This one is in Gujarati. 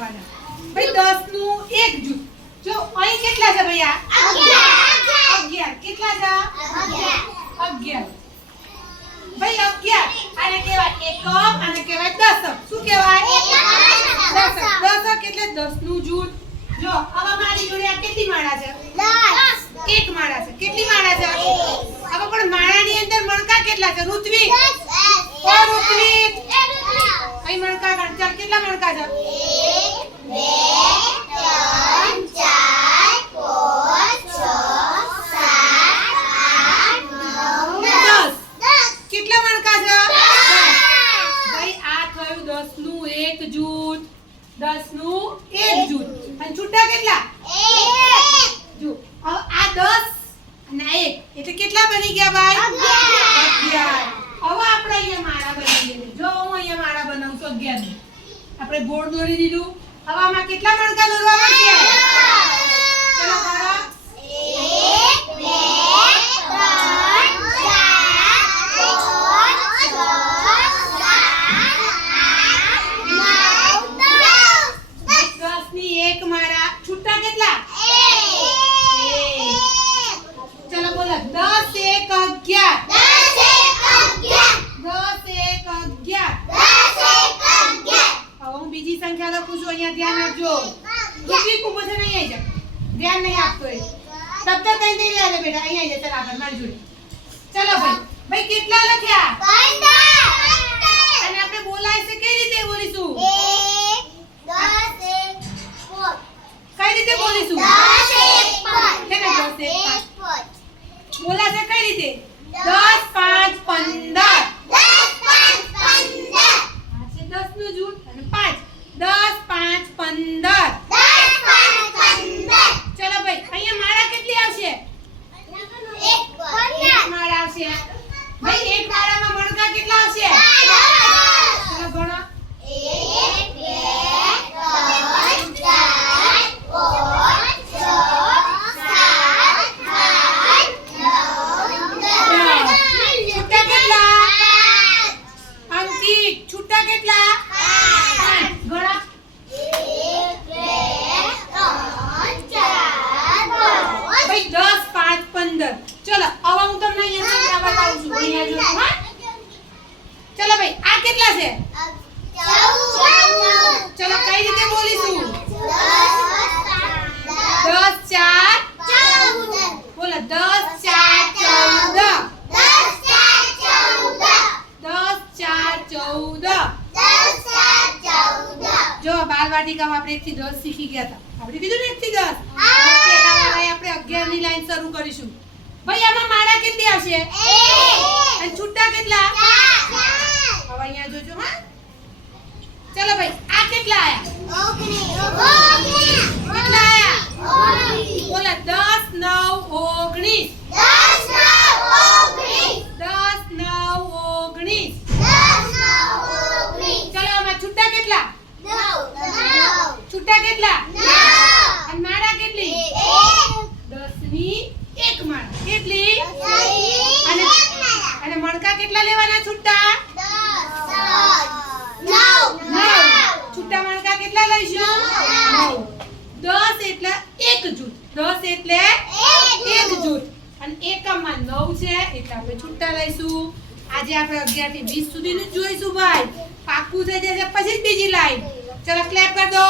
બનાવવાના ભાઈ 10 નું એક જૂથ જો અહીં કેટલા છે ભૈયા 11 કેટલા છે 11 ભાઈ 11 આને કહેવાય એકમ આને કહેવાય દશક શું કહેવાય દશક દશક એટલે 10 નું જૂથ જો હવે મારી જોડે આ કેટલી માળા છે 10 એક માળા છે કેટલી માળા છે હવે પણ માળાની અંદર મણકા કેટલા છે ઋત્વિક ઓ ઋત્વિક અહીં મણકા ગણ ચાલ કેટલા મણકા છે 1 2 3 4 5 6 7 8 9 10 કેટલા મણકા છે 10 ભાઈ આ થયું 10 નું એક જૂથ 10 નું એક જૂથ અને છૂટા કેટલા 1 જો હવે આ 10 અને 1 એટલે કેટલા બની ગયા ભાઈ 11 હવે આપણે અહીંયા માળા બનાવીએ જો હું અહીંયા માળા બનાવું છું 11 ની આપણે ગોળ દોરી દીધું હવે આમાં કેટલા મણકા દોરવાના છે ચલો કરો 1 2 3 4 5 6 7 8 9 10 ની એક માળા છૂટા કેટલા 1 ચલો બોલો 10 1 11 હવે હું બીજી સંખ્યા લખું છું અહીંયા ધ્યાન આપજો ઋત્વિક ઉભો છે નહીં આવી જા ધ્યાન નહીં આપતો એ તબ તક કઈ દઈ રહ્યા બેટા અહીંયા આવી જા ચાલ આગળ મારી જોડે ચલો ભાઈ કેટલા લખ્યા 15 અને આપણે બોલાય છે કઈ રીતે બોલીશું 1 10 1 5 કઈ રીતે બોલીશું 10 1 5 કેને 10 1 5 બોલાશે કઈ રીતે 10 5 15 10 નું જૂથ અને 5 10 5 15 ચલો ભાઈ અહીંયા માળા કેટલી આવશે એક માળા આવશે ભાઈ એક માળામાં મણકા કેટલા આવશે ચલો ગણો 1 થી 10 શીખી ગયા હતા આપણે કીધું ને 1 થી 10 આપણે 11 ની લાઈન શરૂ કરીશું ભાઈ આમાં માળા કેટલી આવશે 1 અને છૂટા કેટલા 4 હવે અહીંયા જોજો હા ચલો ભાઈ આ કેટલા આયા કેટલા આયા છૂટા કેટલા 9 અને માળા કેટલી 10 ની એક માળા કેટલી અને મણકા કેટલા લેવાના છૂટા 9 છૂટા મણકા કેટલા લઈશું 9 10 એટલે એક જૂથ 10 એટલે એક જૂથ અને એકમમાં 9 છે એટલે આપણે છૂટા લઈશું આજે આપણે 11 થી 20 સુધીનું જોઈશું ભાઈ પાક્કું થઈ જશે પછી બીજી લાઈન ચલો ક્લેપ કર દો